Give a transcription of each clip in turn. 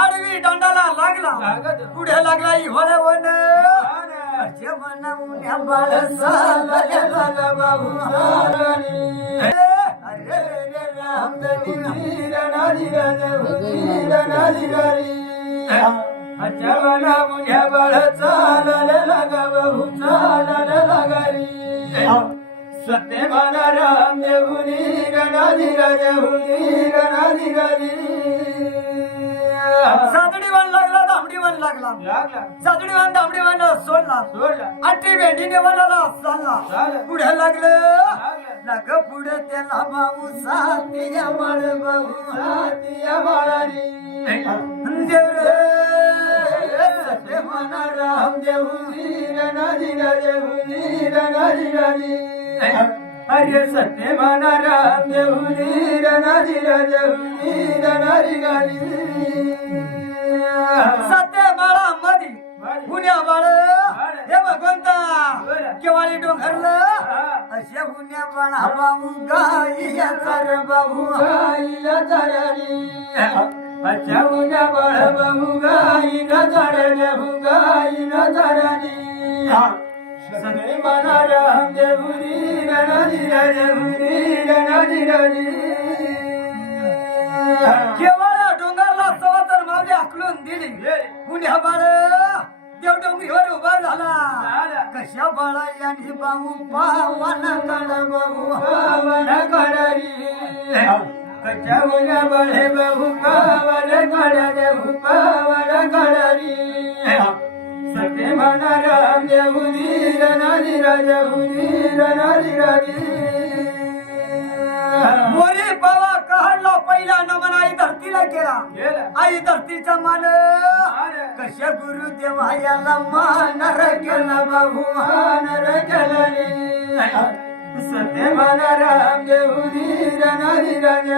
आडवी दांडाला लागला. पुढे लागला इव्हाळ वन ना. जेवणा उन्या बाळ साला लागा बाबू राणी. अरे रे रामदनी वीर नारी राजवती नारी रारी अच्छा मला मुझ्या बाळ चालायला लागा बहु चालायला लागारी सत्य मला राम गणाधी गणाधी राजी सादडी वन लागला दामडी वन लागला. लागला. सादडी वन दामडी वन सोडला. सोडला. आठी भेंडीने वनाला चालला. पुढे लागलं. लाग पुढे त्याला बाबू सातिया बाळ बाबू सातिया बाळारी देव रे. सत्य म्हणा राम देव अरे सत्य म्हणा राम देवनी रणारी राजहुनी रणारी गाली सत्य बाळा मधी पुण्या बाळ हे भगवंता केव्हाली डोंगरलं अशा पुण्या बाळा बाबू गाई चर बाबू गाईला चरारी अच्छा उन्या बाळ बहु गाईला चरल्या गाईला चरारी सगळे मना राम देवनी रणारी राजहुनी रणारी राजी. पुण्या बाळ? देव डोंगरीवर उभा झाला. कशा बाळा यांनी बाबू पावाना काढ बाबू पावन करारी कच्च्या उन्या बळे बहु पावन करा देऊ पावन करारी सत्य म्हणा राम देऊ धीर नारी राजहू धीर नारी राजी. मोरी बाबा कहडला पहिला नमन आई धरतीला केला आई धरतीचा मान. कशा गुरुदेवा याला मानर केला बाबू मानर केलारी सत्य म्हणा राम देऊ धीर नारी राजी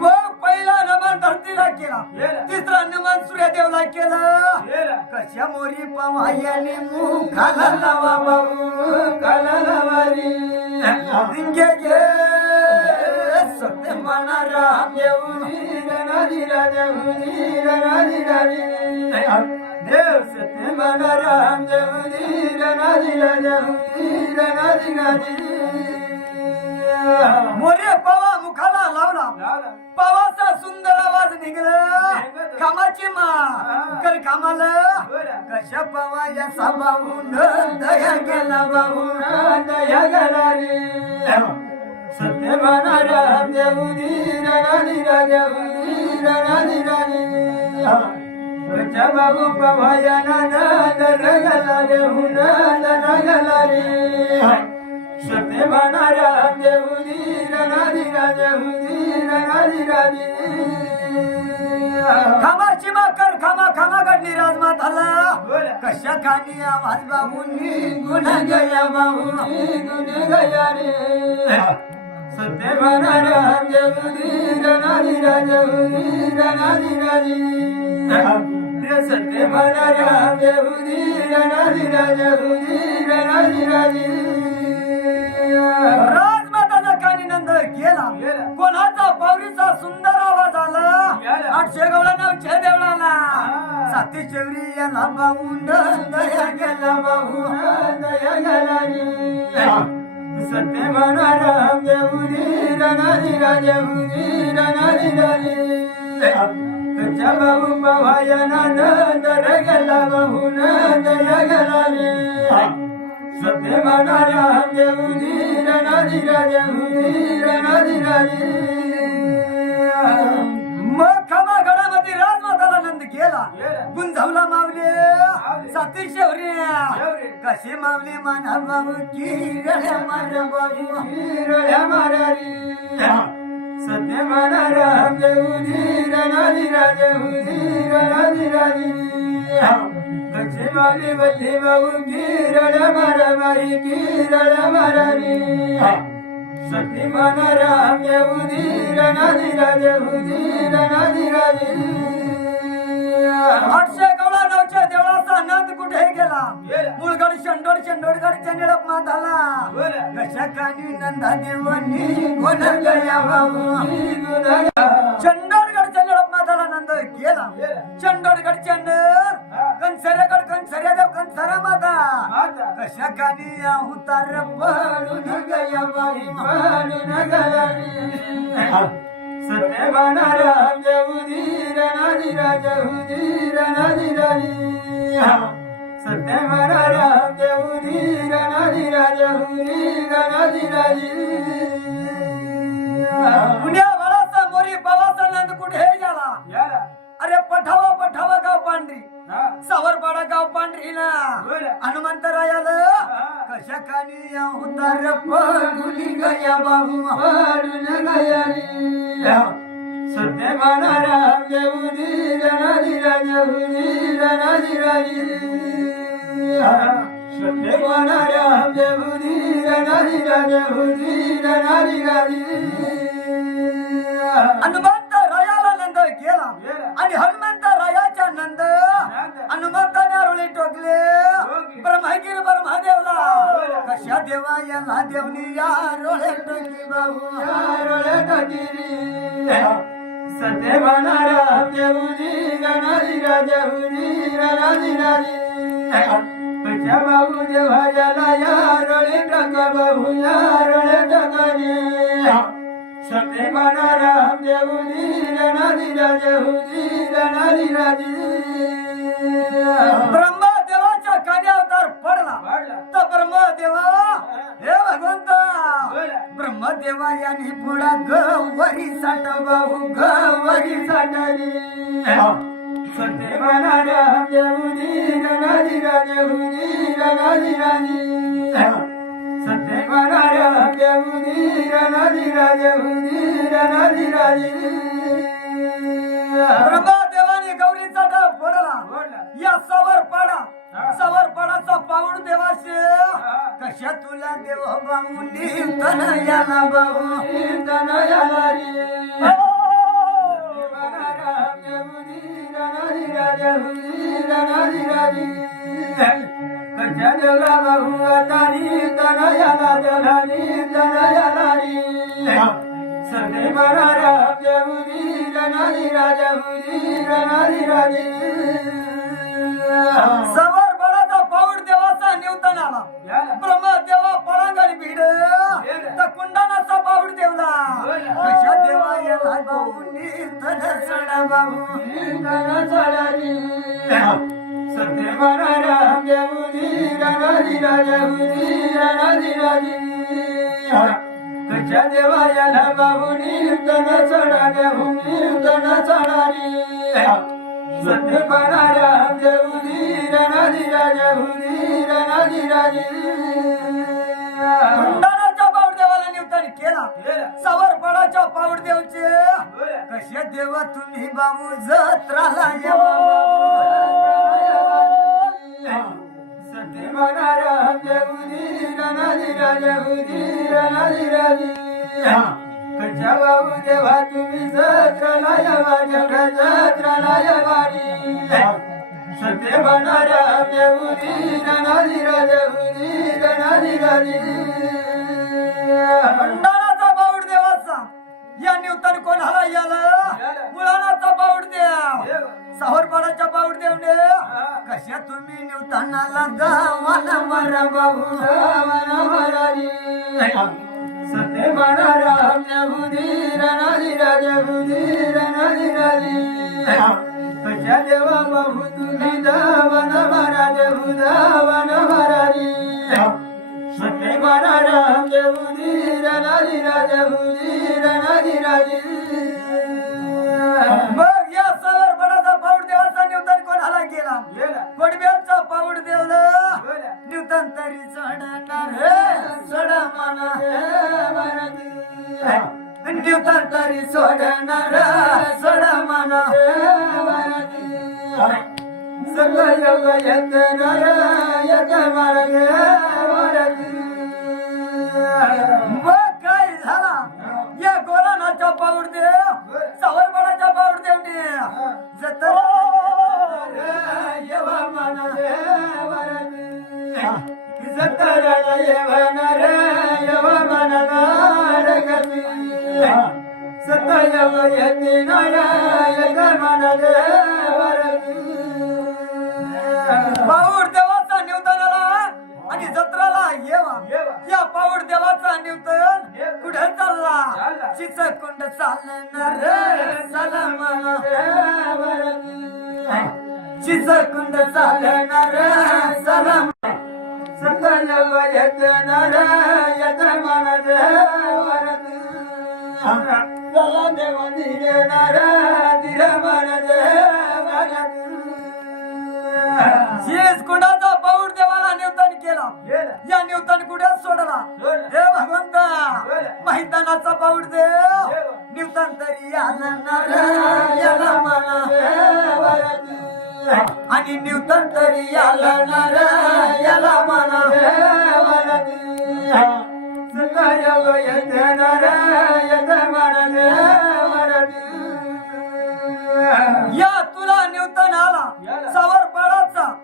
मग पहिला नमन धरतीला केला. केला. तिसरा नमन सूर्यदेवला केला. केला. कशा मोरी पवा याने मुखाला लावा बाबू कलावारी गे गे सत्य राम देऊ धीर नारी राजहू धीर नारी राजी देव सत्य म्हणा राम देऊ धीर नारी राजहू धीर नारी राजी. मोरे पवा मुखाला लावला. पवाचा सुंदर आवाज निघला. कामाची मा. कर कामाला. कशा पवा या साबाहून दया केला बाबू दया गलारी सत्य म्हणा राम देऊ धीर नारी राजहू धीर नारी राजी कच्च्या बाबू पवायना नंद गला देऊ नंद गला रे. सत्य म्हणा राम देऊ धीर नारी राजहू धीर नारी राजी खामाची मा कर खामा खामा कडली राजमाताला. कशा खाणी आवाज बाबूंनी गुण गया बाबू गुन्हे गया रे. सत्य म्हणा राम नारी राजहू धीर नारी राजी रे सत्य म्हणा राम नारी राजहू धीर नारी राजी राजमाताचा कानी नंद गेला गेला. कोणाचा पावरीचा सुंदर आवाज आला गेला. आठशे गवळा नवशे देवळाला. साती चेवरी याला बाबून दया केला बाबू दया गलारी सत्य म्हणा राम देऊ धीर नारी राजहू धीर नारी राजी कच्च्या गेला बाबू नंद गेला सत्य म्हणा राम देऊ धीर नारी राजहू धीर राजमाताला नंद गेला. गुंजावला मावले. साती शेवरे. कसे मावले माना बाबू की रड्या मार बाबू मारारी राम देऊ धीर धीर राजी मावली बल्ली बाबू? गिरड्या मारा गिरड्या मारारी सत्य म्हणा राम देऊ धीर नारी राजहू धीर नारी राजी. आठशे गवळा नवशे देवळा बाळाचा नंद कुठे गेला. मुळगड शंडोड शंडोडगडच्या निळप माताला बरं. कशा कानी नंदा देवानी गया. चंदोडगडच्या निळप माताला नंद गेला. चंदोडगड चंड. कंसऱ्यागड कंसऱ्या देव कंसरा माता माता. कशा कानी उतार पडून गया बाई म्हणून गयानी. सत्य बनारा जहुदीर नादिरा जहुदीर नादिरानी. सत्य बनारा जहुदीर नादिरा जहुदीर नादिरानी. पुण्या बाळाचा मोरी बाबाचा नंद कुठे गेला. अरे पठावा पठावा गाव पांढरी हा. सावरपाडा गाव पांढरी ना बरं. हनुमंतरायाला हा. कशा कानी उतार पडून गया बाबू म्हणून गयानी. सत्य बनारा जहुदीर नादिरा जहुदीर गेला गेला. आणि हनुमंत रायाच्या नंद हनुमंताने अरुळे टोकले. ब्रह्मगिरी ब्रह्मदेवला बरं. कशा देवा याला देवनी या रोळे टोकली बाबू सत्य बनारा जहुदीर नादिरा जहुदीर नादिरानी. कशा बाबू देवाला यारोळे टक बाबू यारोळे टकनी सत्य बनारा जहुदीर नादिरा जहुदीर नादिरानी. ब्रह्मदेवाच्या कान्यावर पडला वाढला. तर ब्रह्मदेवा हे भगवंत बरं. ब्रह्मदेवा यांनी पुढा गवरी साठ बाहू गवरी साठारी सत्य बनारा जहुदीर नादिरा जहुदीर नादिरानी. सत्य बनारा जहुदीर नादिरा जहुदीर नादिरानी. ब्रह्मदेवाने गौरी साठ पडला बोला. या सवर पाडा हा. सवर पाडाचा पाऊण देवाशे हा. कशा तुला देव बामुनी तन याला बाबू तनयाला जलानी तनयालारी सते सवर बळाचा पाऊण देवाचा निवतन आला याला. ब्रह्मदेवा पळंगारी भिड तर कुंडानाचा पाऊड देवला बोला. देवा याला भाऊ तन सडा बाबू कीर्तन चलारी सते बनारा जहुदीर नादिरा जहुदीर नादिरानी कशा देवा याला बाबू कीर्तन चढा देहू कीर्तन चढारी सत्य बनारा जहुदीर नादिरा जहुदीर नादिरानी कुंडानाच्या पाऊड देवाला निवतन केला. केला. सवर पडाच्या पाऊड देवचे बोला. कशा देवा तुम्ही बाबू जत्राला या सत्य बनारा जहुदीर नादिरा जहुदीर नादिरानी कशा बाबू देवा तुम्ही जत्राला यावा जग जत्राला यावारी सत्य बनारा जहुदीर नादिरा जहुदीर नादिरानी भंडाराचा बाऊड देवाचा या निवतन कोणाला याला याला. बाऊड द्या देव. सावरपाडाच्या बाऊड देवने हा. कशा तुम्ही निवतानाला गावाला मरा बाबू सत्य बनारा जहुदीर नादिरा जहुदीर नादिरानी कशा देवा बाबू तुम्ही दावन भरा देहू दावन भरारी सत्य बनारा जहुदीर नादिरा जहुदीर नादिरानी मग गेला. गोडब्याचा पाऊड देवला. निवतन तरी चढणार चढ म्हणा निवतन तरी सोडणार चढ म्हणा सगळ योग यत नर यत मार्ग मग येवा. कुठे चालला. चिचकुंड चालणार सलामना चिचकुंड चालणार सलाम सतल येत नारायण मनाले चला देव धीरे नारायण धीरे मनाले शीस कुंडाचा पाऊड देवाला निवतन केला. या निवतन कुठे सोडला. हे भगवंता. मैदानाचा पाऊड देव. निवतन तरी आला म्हणा आणि न्यूटन तरी आला नारायला म्हणा या तुला न्यूटन आला. याला. सावर पाडाचा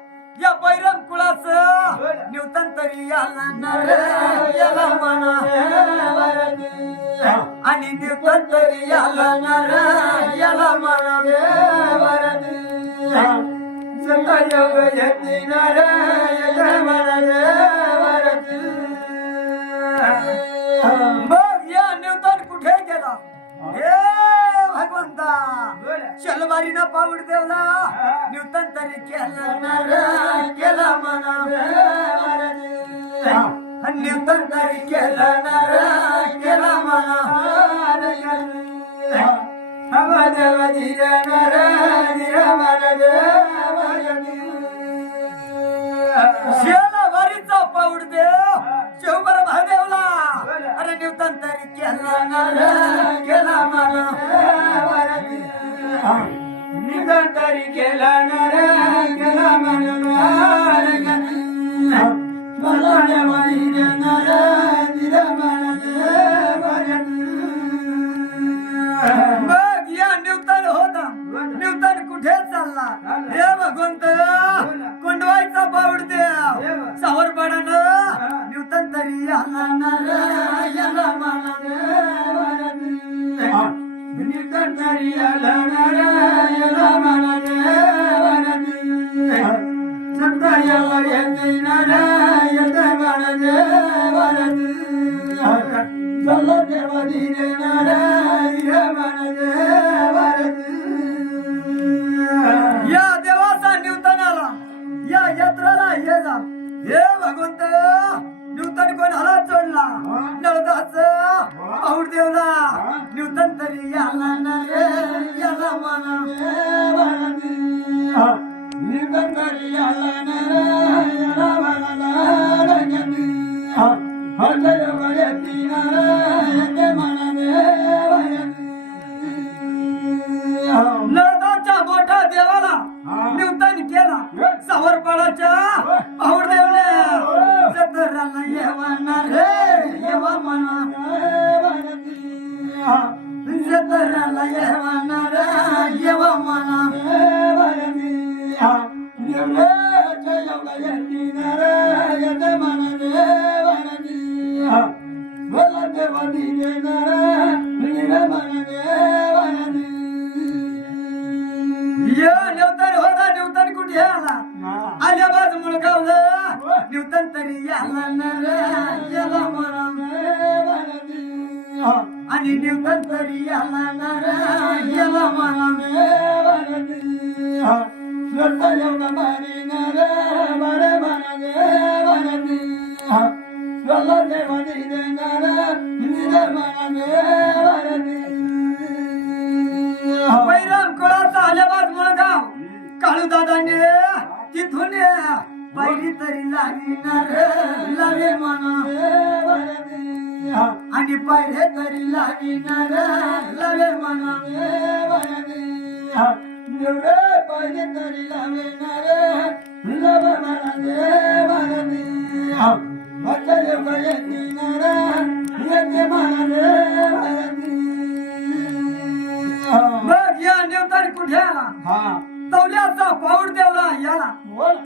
या बैरम कुळाचं. बोला. न्यूटन तरी आला नारायला म्हणा आणि न्यूटन तरी आला नारायला म्हणा मग या न्यूटन कुठे गेला? हे भगवंता बोला. शलवारीनं पाऊड देवला. न्यूटन तरी केला न्यूटन तरी केला म्हणा शलवारीचा पाऊड देव शिवबर महादेवला. न्यूटन तरी केला केला म्हणा निगंतरी केला नर केला मला नर दिल मग या होता न्यूटन कुठे चालला? हे भगवंत कोंडवायचा पाऊड देव. सावर पडानं न्यूटन तरी आणि न्यूटन तरी याला ना रे याला म्हणा बैराम कुळाचा आल्याबाद मुळगाव. काळू दादाने तिथून पहिली तरी लागली लागे म्हणा आणि पहिले तरी लागली ना म्हणा एवढे पाहिजे तरी लावे ना रे लव म्हणा दे म्हणा दे भक्त लोक येते ना रे येते म्हणा दे म्हणा दे मग या न्यूटन कुठे? आला हा. तवल्याचा पाऊड देवला याला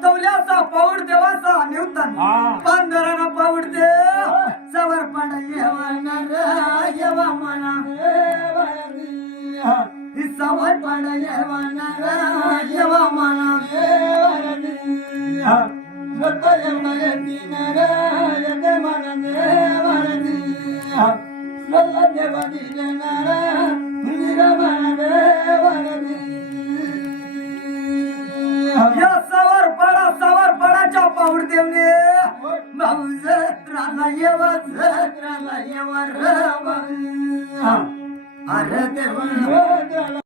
तवल्याचा पाऊड देवाचा निवतन हा. पांढराना पाऊड सवर पड येवाना येवा म्हणा ही सवर पड येवाना येवा म्हणा या सवर पडा सवर पडाच्या पाऊड देवने भाऊ जत्राला येवा जत्राला येवा र भाऊ. अरे देवा